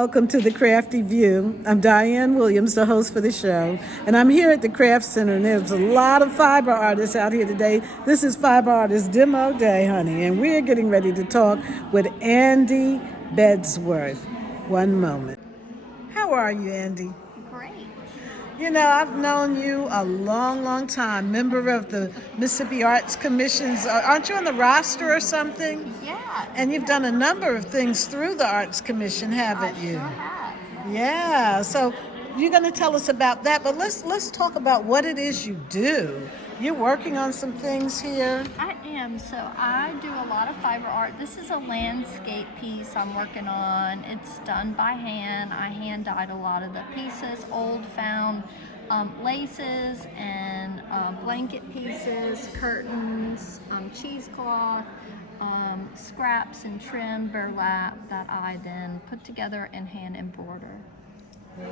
welcome to the Crafty View. I'm Diane Williams, the host for the show, and I'm here at the Craft Center, and there's a lot of fiber artists out here today. This is Fiber Artist Demo Day, honey, and we're getting ready to talk with Andi Bedsworth. One moment. How are you, Andi? Great. You know, I've known you a long, long time, member of the Mississippi Arts Commissions. Aren't you on the roster or something? Yeah. And you've done a number of things through the Arts Commission, haven't you? I sure have. Yeah. So you're going to tell us about that, but let's talk about what it is you do. You're working on some things here. I am. So I do a lot of fiber art. This is a landscape piece I'm working on. It's done by hand. I hand dyed a lot of the pieces, old found laces and blanket pieces, curtains, cheesecloth, scraps and trim, burlap that I then put together and hand embroider.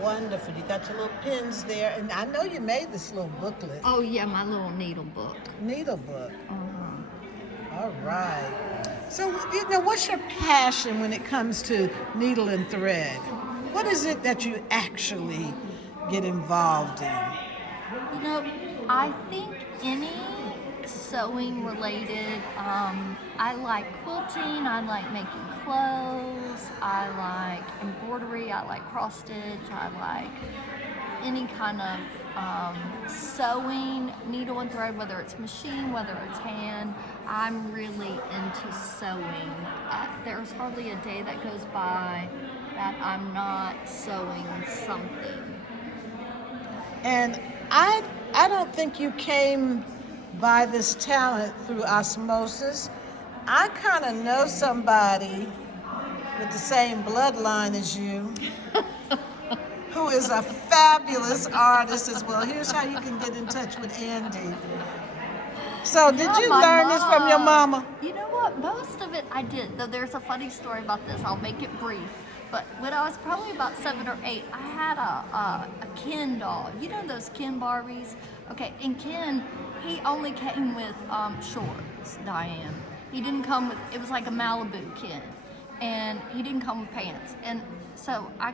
Wonderful. You got your little pins there, and I know you made this little booklet. Oh yeah, my little needle book. Needle book. Uh-huh. All right. So, you know, what's your passion when it comes to needle and thread? What is it that you actually get involved in? You know, I think any sewing related, I like quilting, I like making clothes, I like embroidery, I like cross stitch, I like any kind of sewing, needle and thread, whether it's machine, whether it's hand. I'm really into sewing. There's hardly a day that goes by that I'm not sewing something. And I don't think you came by this talent through osmosis. I kind of know somebody with the same bloodline as you who is a fabulous artist as well. Here's how you can get in touch with Andi. So did you learn this from your mama? You know what? Most of it I did. Though there's a funny story about this. I'll make it brief. But when I was probably about 7 or 8, I had a Ken doll. You know those Ken Barbies? Okay, and Ken, he only came with shorts, Diane. He didn't come with, it was like a Malibu Ken. And he didn't come with pants. And so he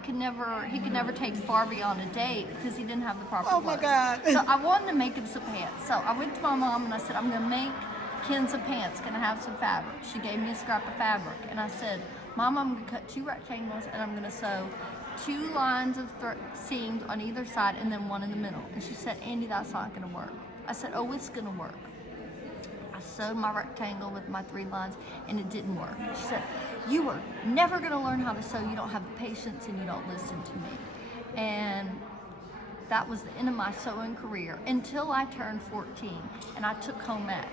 could never take Barbie on a date because he didn't have the proper clothes. Oh my God. So I wanted to make him some pants. So I went to my mom and I said, I'm gonna make Ken some pants, gonna have some fabric. She gave me a scrap of fabric. And I said, Mom, I'm gonna cut 2 rectangles and I'm gonna sew 2 lines of seams on either side and then 1 in the middle. And she said, Andi, that's not gonna work. I said, oh, it's gonna work. I sewed my rectangle with my 3 lines and it didn't work. She said, you are never gonna learn how to sew. You don't have the patience and you don't listen to me. And that was the end of my sewing career until I turned 14 and I took home ec.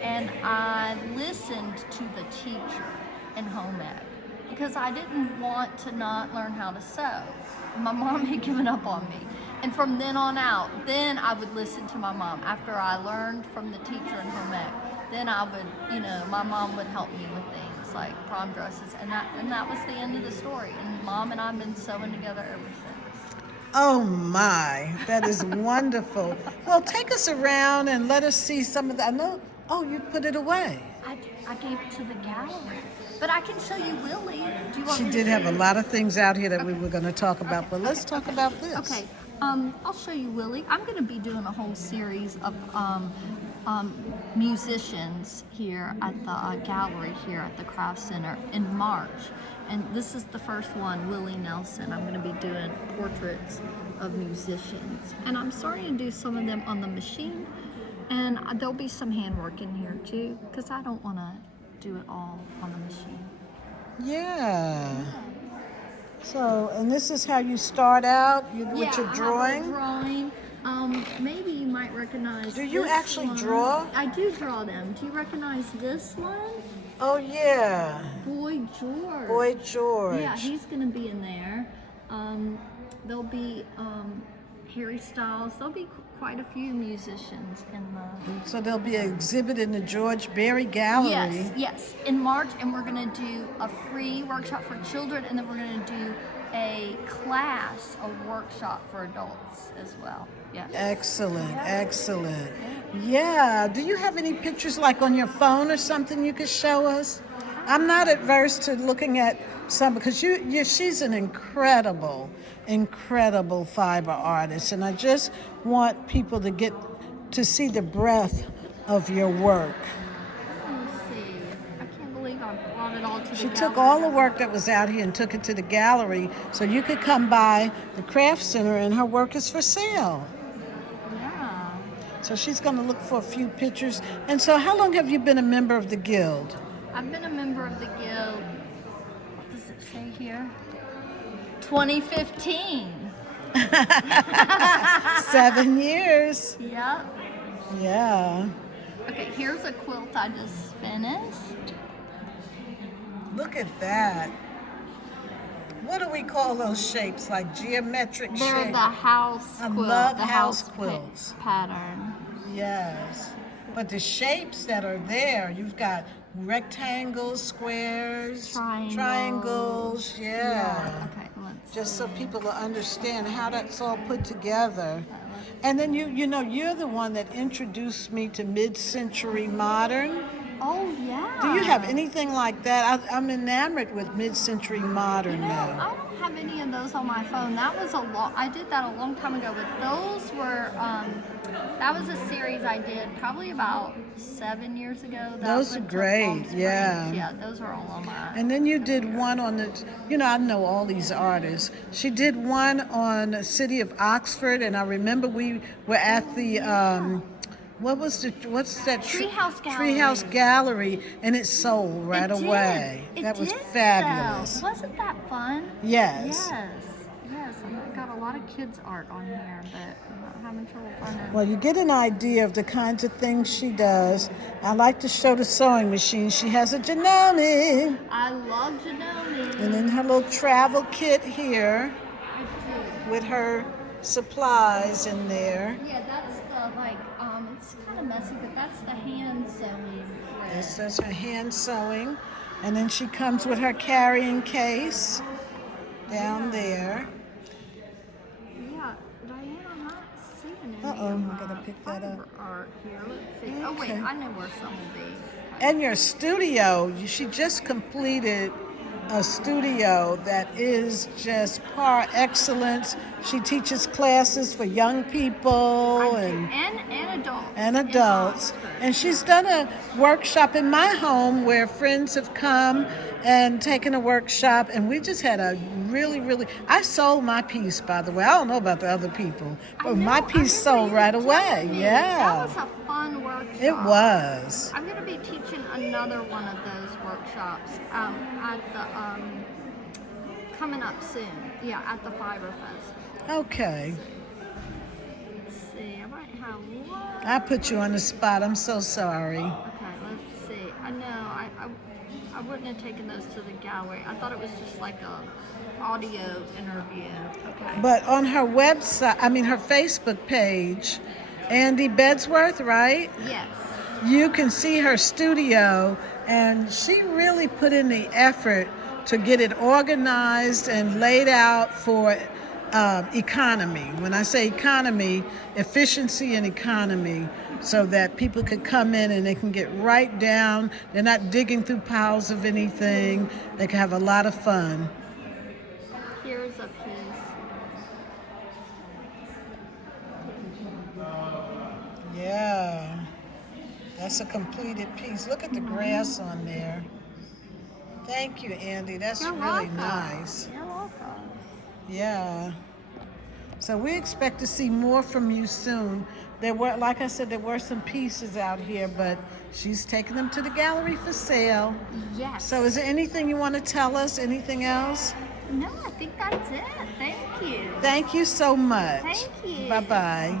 And I listened to the teacher in home ec because I didn't want to not learn how to sew. My mom had given up on me. And from then on out, then I would listen to my mom. After I learned from the teacher in home ec, then I would, you know, my mom would help me with things like prom dresses. And that was the end of the story. And Mom and I have been sewing together ever since. Oh my, that is wonderful. Well, take us around and let us see some of that. I know, oh, you put it away. I gave it to the gallery. But I can show you Willie. Do you want She me to did show have a you? lot of things out here that we were going to talk about, but let's talk about this. Okay, I'll show you Willie. I'm going to be doing a whole series of musicians here at the gallery here at the Craft Center in March. And this is the first one, Willie Nelson. I'm going to be doing portraits of musicians. And I'm starting to do some of them on the machine. And there'll be some handwork in here too, because I don't want to do it all on the machine. Yeah. So, and this is how you start out with your drawing? Maybe you might recognize. Do you this actually one. draw? I do draw them. Do you recognize this one? Oh, yeah. Boy George. Boy George. Yeah, he's going to be in there. There'll be Harry Styles. There'll be quite a few musicians in the... So there'll be an exhibit in the George Berry Gallery. Yes, in March, and we're going to do a free workshop for children, and then we're going to do a class, a workshop for adults as well. Yeah. Excellent, excellent. Yeah. Do you have any pictures like on your phone or something you could show us? I'm not adverse to looking at some because she's an incredible fiber artist, and I just want people to get to see the breadth of your work. Let me see. I can't believe I brought it all to the She gallery. took all the work that was out here and took it to the gallery so you could come by the craft center and her work is for sale. Yeah. So she's going to look for a few pictures. And so how long have you been a member of the guild? I've been a member of the guild, what does it say here? 2015. 7 years. Yep. Yeah. Okay, here's a quilt I just finished. Look at that. What do we call those shapes? Like geometric They're shapes? the house I quilt. love the house pa- quilts. pattern. Yes. But the shapes that are there, you've got rectangles, squares, triangles. Yeah. Okay, let's Just so see. people will understand how that's all put together. And then you're the one that introduced me to mid-century modern. Oh, yeah. Do you have anything like that? I'm enamored with mid-century modern I now. don't have any of those on my phone. That was I did that a long time ago, but those were, that was a series I did probably about 7 years ago. Those are great, yeah. Yeah, those are all on my. And then you did one on I know all these artists. She did one on the city of Oxford, and I remember we were at the, what's that? Treehouse Gallery. Treehouse Gallery, and it sold right away. That was fabulous. Wasn't that fun? Yes. Yes. I've got a lot of kids' art on here, but I'm not having trouble finding. Well, you get an idea of the kinds of things she does. I like to show the sewing machine. She has a Janome. I love Janome. And then her little travel kit here I do. with her supplies in there. Yeah, that's the it's kind of messy, but that's the hand sewing thread. This is her hand sewing. And then she comes with her carrying case down there. Yeah, Diane, I'm not seeing any Uh-oh, of I gotta my pick that up. fiber art here. Let's see. Oh wait, Okay. I know where some will be. And your studio, she just completed a studio that is just par excellence. She teaches classes for young people and adults. And she's done a workshop in my home where friends have come and taken a workshop, and we just had a really, I sold my piece, by the way. I don't know about the other people, but my piece sold right away. Yeah. That was a fun workshop. It was. I'm going to be teaching another one of those workshops at the coming up soon. Yeah, at the Fiber Fest. Okay. Let's see. I might have one. I put you on the spot. I'm so sorry. Okay, let's see. I know. I wouldn't have taken those to the gallery. I thought it was just like a audio interview. Okay. But on her website, her Facebook page, Andi Bedsworth, right? Yes. You can see her studio, and she really put in the effort to get it organized and laid out for economy. When I say economy, efficiency and economy, so that people could come in and they can get right down. They're not digging through piles of anything. They can have a lot of fun. Here's a piece. Yeah, that's a completed piece. Look at the grass on there. Thank you, Andi. That's You're really welcome. nice. You're welcome. Yeah. So we expect to see more from you soon. There were, like I said, there were some pieces out here, but she's taking them to the gallery for sale. Yes. So is there anything you want to tell us? Anything else? No, I think that's it. Thank you. Thank you so much. Thank you. Bye-bye.